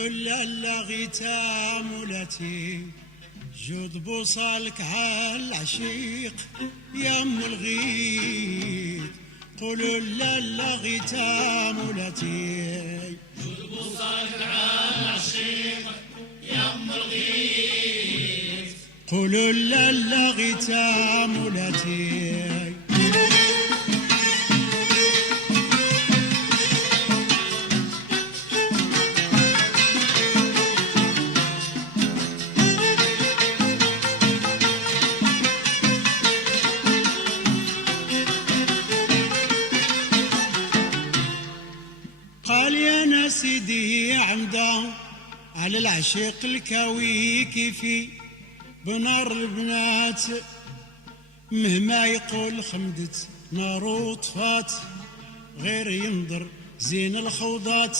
قولوا لا غيتامولتي جود بوصالك عالعشيق يا ام الغيث. قولوا لا غيتامولتي جود بوصالك عالعشيق يا ام الغيث. قولوا لا غيتامولتي قال يا ناس سيدي عمدا على العشيق الكاوي كيفي بنار البنات مهما يقول خمدت نار وطفات غير ينظر زين الخوضات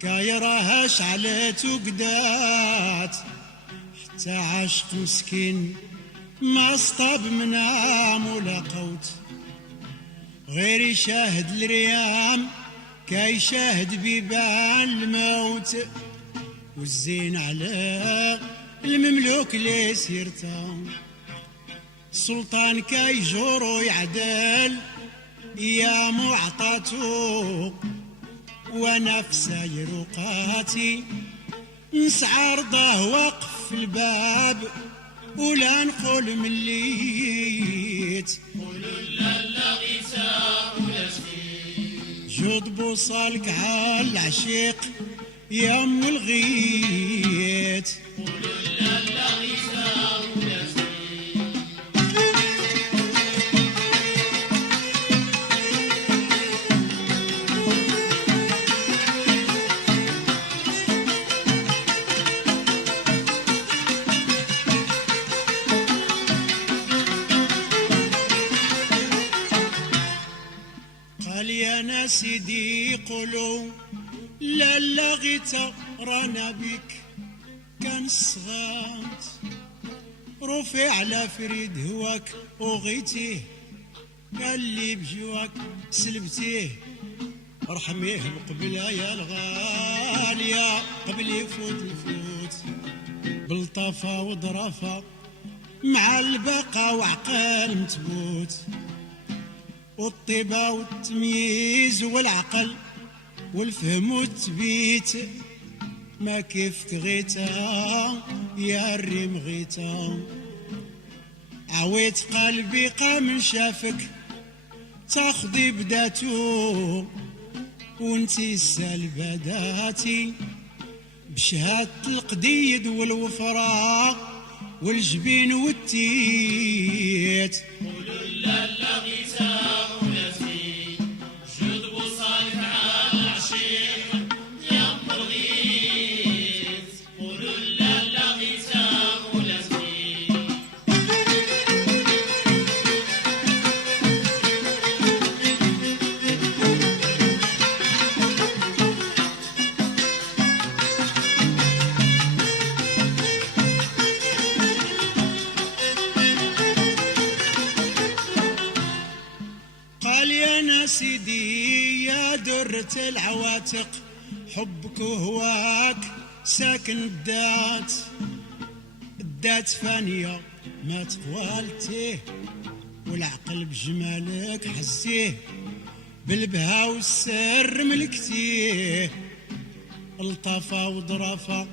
كايراها شعلت وقدات حتى عاشق مسكين ما اصطاب منام ولا قوت غير يشاهد الريام كاي شاهد بيبان الموت والزين على المملوك لي سيرتا السلطان كاي جورو يعدل يا معطاتو وانا في ساير وقاتي نسعى رضاه واقف في الباب ولا نقول مليت. قولوا لا غيتامولتي جود بوصالك عالعشيق يا ام الغيث. قولوا لا غيتامولتي قال يا ناس سيدي قولوا لا غيتا رانا بك كان الصغات رفع على فريد هواك وغيتيه قال لي بجواك سلبتيه ارحميه بقبلها يا الغالية قبل يفوت الفوت بلطفة وضرفة مع البقا وعقال متبوت والطيبة والتمييز والعقل والفهم والتبيت ما كيف غيتا يا الريم غيتا عويت قلبي قام شافك تاخدي بداتو وانتي السالبة داتي بشهادة القديد والوفرة والجبين والتيت. قولوا لا غيتامولتي جود بوصالك عالعشيق يا ام الغيث. قولوا لا غيتامولتي قال يا ناس سيدي يا درة العواتق حبك وهواك ساكن الدات فانية ما تقوالتيه والعقل بجمالك حسيه بالبها والسر ملكتيه الطافة وضرافة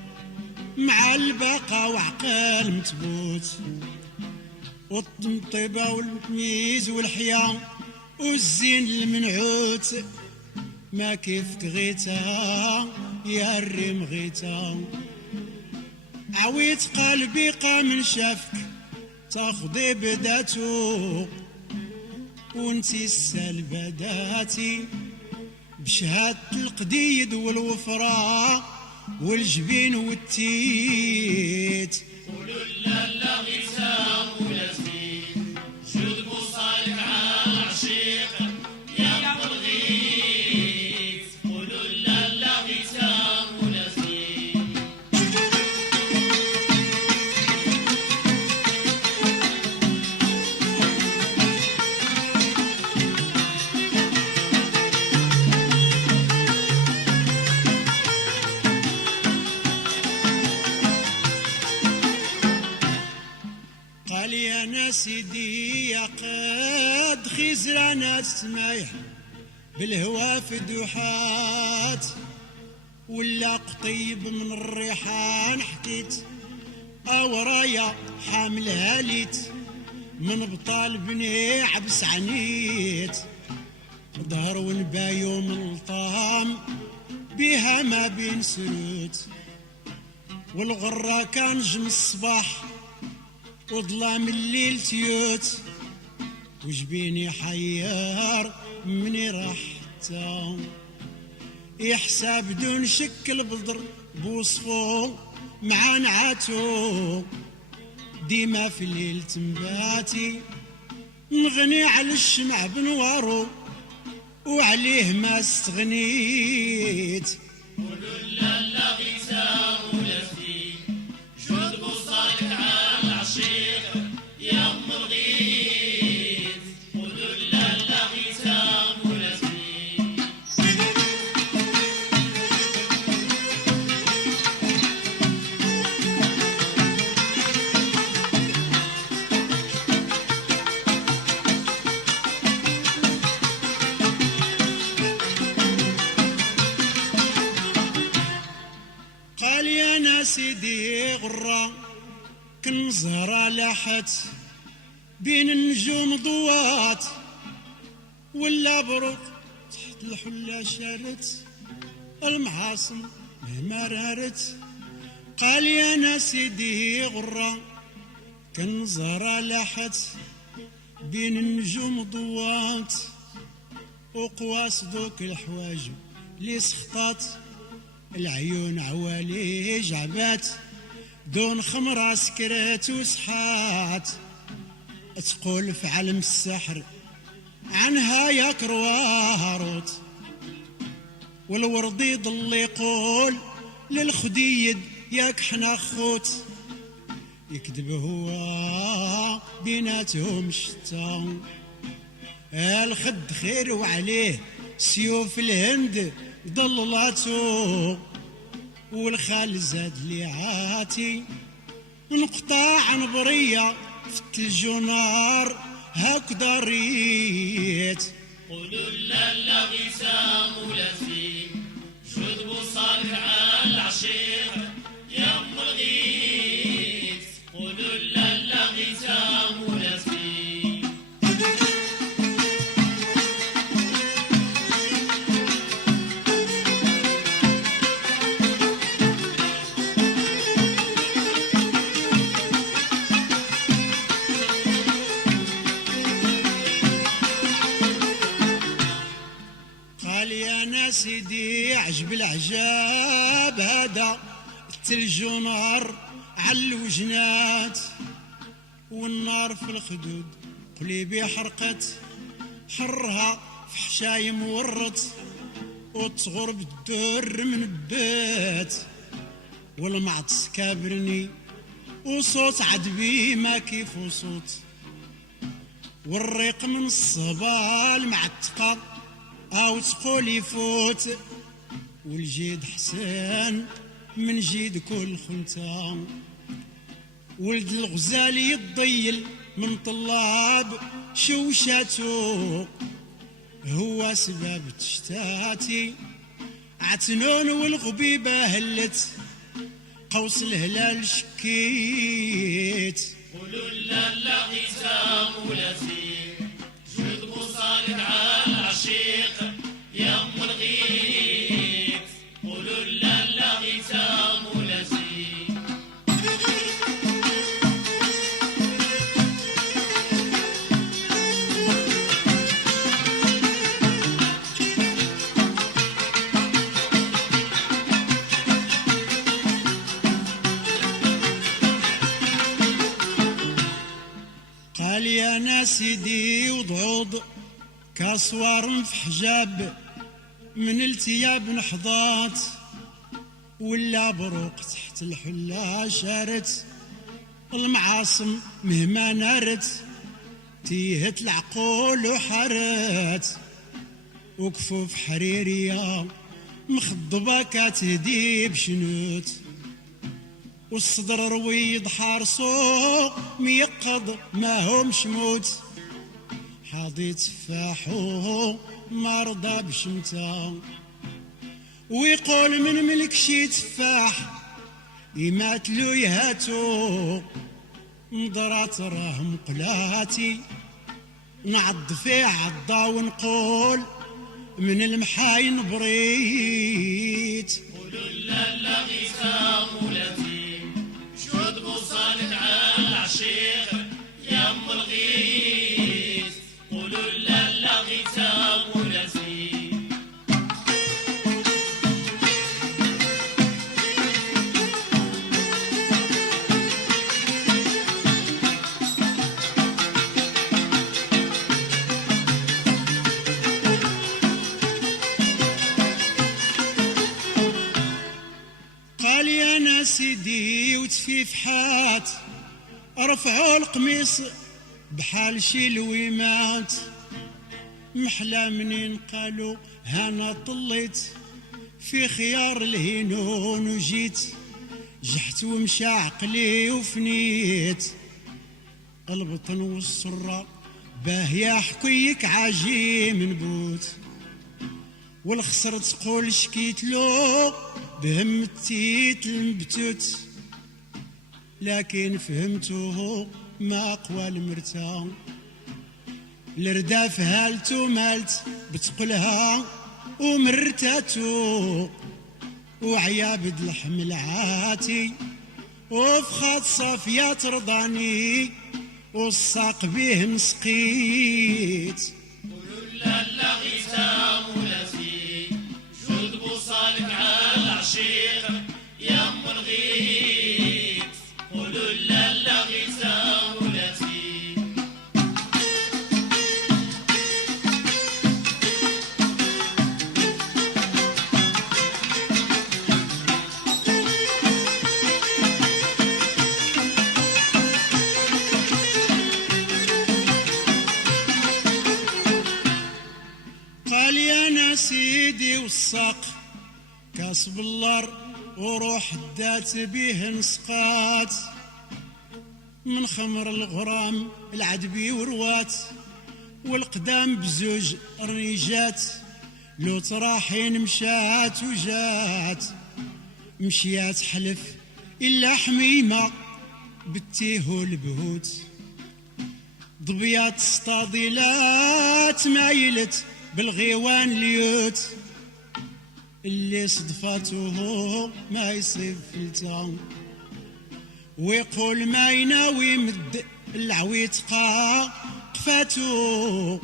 مع البقا وعقال متبوت والطيبة والتمييز والحياة والزين المنعوت ما كيف غيتا يا الريم غيتا عويت قلبي قام شافك تاخدي بداتو وانتي السالبة داتي بشهادة القديد والوفرة والجبين والتيت. قولوا لا غيتامولتي جود بوصالك عالعشيق يا ام الغيث. قولوا لا غيتامولتي وزرانات سمايح بالهوا في دوحات، ولا قطيب من الريحان حكيت أورايا حاملها ليت، من بطال بني عبس عنيت، ظهر ونبايو من الطام بيها ما بين سروت، والغرة كان جم الصباح وظلام الليل تيوت، وجبيني حيار مني راحته، يحساب دون شك البدر بوصفو مع نعاتو، ديما في الليل تنباتي نغني على الشمع بنوارو، وعليه ما استغنيت. قولوا لا لا غيثا ولفتي جود بوصالك على العشيق يا ام الغيث، قولوا لا لا غيثا ولفتي. قال يا ناس سيدي غرة كن زهرة لاحت بين النجوم ضوات، ولا بروق تحت الحلة شارت المعاصم مهما رارت. قال يا ناس سيدي غرة كن زهرة لاحت بين النجوم ضوات، وقواس ذوك الحواجب لي سخطات، العيون عوالي جعبات دون خمرة سكرت وسحات، تقول في علم السحر عنها يا كرواروت، والورد يضل يقول للخديد ياك حنا خوت، يكذب هو بيناتهم شتا، الخد خير وعليه سيوف الهند ضللاتو، والخال زاد لي عاتي نقطع برية في التلج ونار هكذا ريت. قولوا لا لا غيثا ولفتي جود بوصالك على العشيق يا ام الغيث، قولوا لا لا غيثا ولفتي. قال يا ناس سيدي عجب العجاب هذا، التلج ونار على الوجنات، والنار في الخدود قليبي حرقت، حرها في حشايم ورت، وتصغر بالدر من البيت، والمعطس كابرني وصوت عدبي ما كيف وصوت، والريق من الصبال معتقى أو تقول يفوت، والجيد حسان من جيد كل خنتا، ولد الغزالي يضيل من طلاب شوشاتو، هو سبب تشتاتي عتنون والغبيبة هلت قوس الهلال شكيت. قولوا لا لا غيثا ولفتي جود بوصالك على العشيق يا ام الغيث، قولوا لا لا غيثا ولفتي. قال يا ناس سيدي وضعوض كاسوار في حجاب من التياب نحضات، ولا بروق تحت الحلة شارت المعاصم مهما نارت، تيهت العقول وحارت، وكفوف حريرية مخضبة كتهدي بشنوت، والصدر رويض حارسو ميقظ ما هو مشموت، حاضي تفاحو مرضى بشمتا ويقول من ملك شي تفاح يماتلو يهاتو نضرات راه مقلاتي نعض في عضا ونقول من المحاين بريت قولوا لا لا غيثا مولاتي شهود بوصالك على العشيق يا ام الغيث قولوا لا لا غيثا مولاتي قال يا ناس سيدي وتفيف حات رفعوا القميص بحال شي لويمات محلى منين قالوا هانا طليت في خيار الهنون وجيت جحت ومشى عقلي وفنيت البطن والسرة باهية حكيك عجيم نبوت والخسر تقول شكيت له بهمتيت المبتوت لكن فهمته ما أقوى المرتا الرداف هالتو مالت بتقلها ومرتاتو وعيابد لحم العاتي وفخات صافية ترضاني والساق به نسقيت قولوا لا لا غيثا مولاتي جود بوصالك على العشيق يا ام الغيث قولوا لا لا غيثا مولاتي قال يا ناسيدي والساق كاس باللار وروح دات بيه نسقات من خمر الغرام العدبي وروات والقدام بزوج رنيجات لو تراحين مشات وجات مشيات حلف إلا حميمة بتيه البهوت ضبيات اصطاديلات مايلت بالغيوان ليوت اللي صدفاته ما يصيب فلتا ويقول ما يناوي مد العويت قفاتو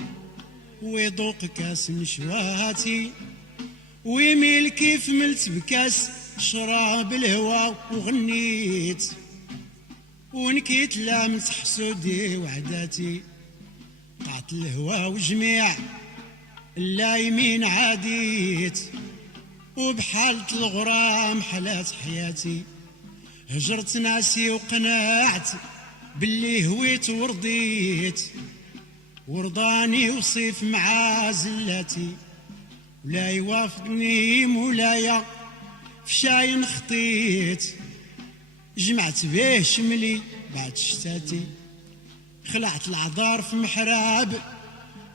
ويذوق كاس نشواتي ويميل كيف ملت بكاس شراب الهوى وغنيت ونكيت لامت حسودي وعداتي قعت الهوى وجميع اللايمين عاديت وبحالة الغرام حلات حياتي هجرت ناسي وقنعت باللي هويت ورضيت ورضاني وصيف مع زلاتي ولا يوافقني مولايا في شاين خطيت جمعت بيه شملي بعد شتاتي خلعت العذار في محراب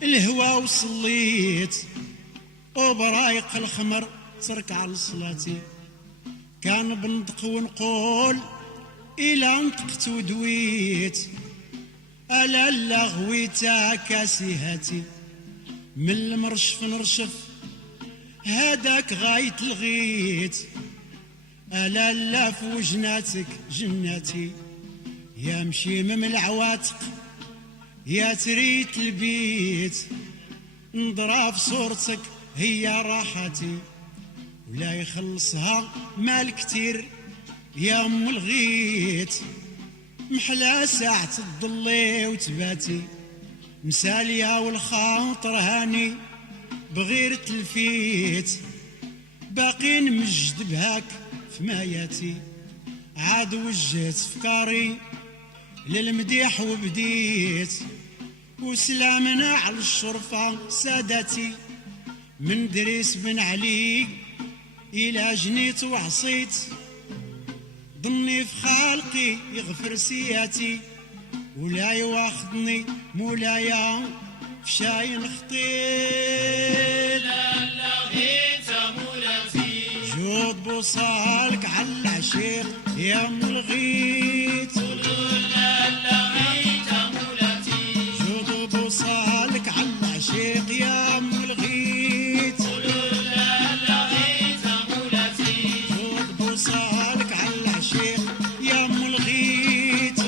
الهوى وصليت وبرايق الخمر ترك على صلاتي كان بنطق ونقول إلا نطقت ودويت ألا لا غويتا كاسيهاتي من المرشف نرشف هذاك غاية الغيت ألا لا في وجناتك جناتي يا مشيمة من العواتق يا تريت البيت نضرب صورتك هي راحتي ولا يخلصها مال كتير يا ام الغيت محلا ساعة تضلي وتباتي مسالية والخاطر هاني بغير تلفيت باقي نمجد بهاك في ماياتي عاد وجهت فكاري للمديح وبديت وسلامنا على الشرفة سادتي من دريس بن علي إلى جنيت وعصيت ضني في خالقي يغفر سياتي ولا يواخذني مولايا في شاين خطيل لغيت مولاتي جود بوصالك على العشيق يا ام الغيت لغيت مولاتي جود بوصالك على العشيق يا ام الغيت لغيت مولاتي جود بوصالك على العشيق يا ام الغيت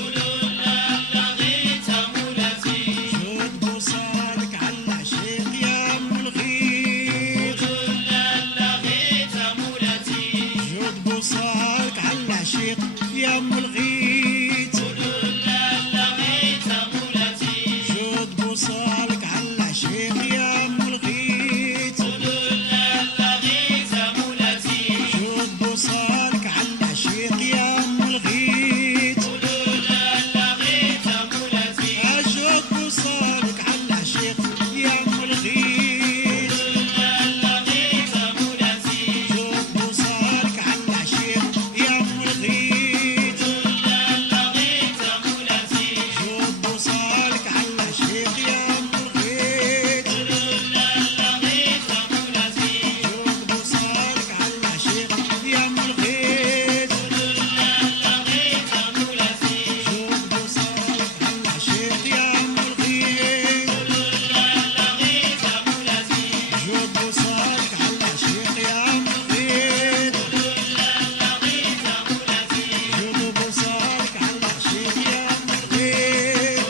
لغيت مولاتي جود بوصالك على العشيق يا ام الغيت لغيت مولاتي جود بوصالك على العشيق يا ام الغيت لغيت مولاتي جود بوصالك على العشيق يا ام الغيت لغيت مولاتي جود بوصالك على العشيق يا ام الغيت لغيت مولاتي جود بوصالك على العشيق يا ام الغيت لغيت مولاتي جود بوصالك على العشيق يا ام الغيت لغيت مولاتي جود بوصالك على العشيق يا ام الغيت لغيت مولاتي جود بوصالك على العشيق يا ام الغيت لغيت مولاتي جود بوصالك على العشيق يا ام الغيت لغيت مولاتي جود بوصالك على العشيق يا ام الغيت لغيت مولاتي جود بوصالك على العشيق يا ام الغيت لغيت مولاتي جود بوصالك على العشيق يا ام الغيت لغيت مولاتي جود بوصالك على العشيق يا ام الغيت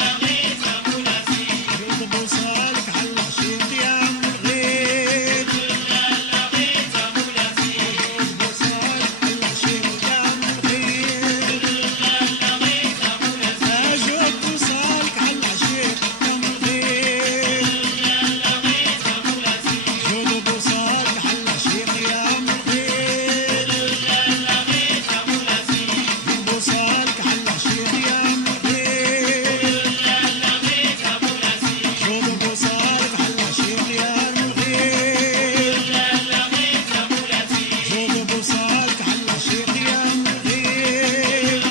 لغيت مولاتي جود بوصالك على العشيق يا ام الغيت لغيت مولاتي جود بوصالك على العشيق يا ام الغيت لغيت مولاتي جود بوصالك على العشيق يا ام الغيت لغيت مولاتي جود بوصالك على العشيق يا ام الغيت لغيت مولاتي جود بوصالك على العشيق يا ام الغيت لغيت مولاتي جود بوصالك على العشيق يا ام الغيت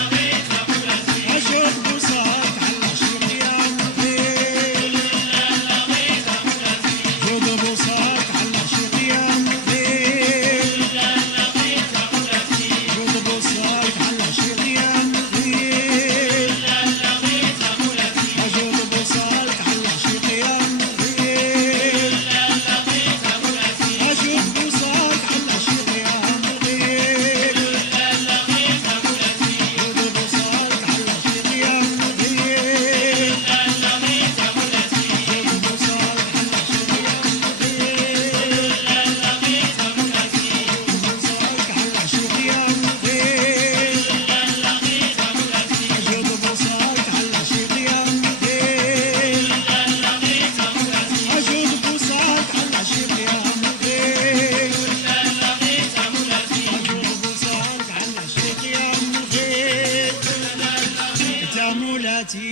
لغيت مولاتي جود بوصالك على العشيق يا ام الغيت لغيت مولاتي جود بوصالك على العشيق يا ام الغيت لغيت مولاتي جود بوصالك على العشيق يا ام الغيت لغيت مولاتي جود بوصالك على العشيق يا ام الغيت لغيت مولاتي جود بوصالك على العشيق يا ام الغيت لغيت مولاتي جود بوصالك على العشيق يا ام الغيت لغيت مولاتي جود بوصالك على العشيق يا ام الغيت لغيت مولاتي بوصالك على العشيق يا ام الغيت لغيت مولاتي جود بوصالك على العشيق يا ام الغيت لغيت مولاتي جود بوصالك على العشيق يا ام الغيت لغيت مولاتي جود بوصالك على العشيق يا ام الغيت انت مولاتي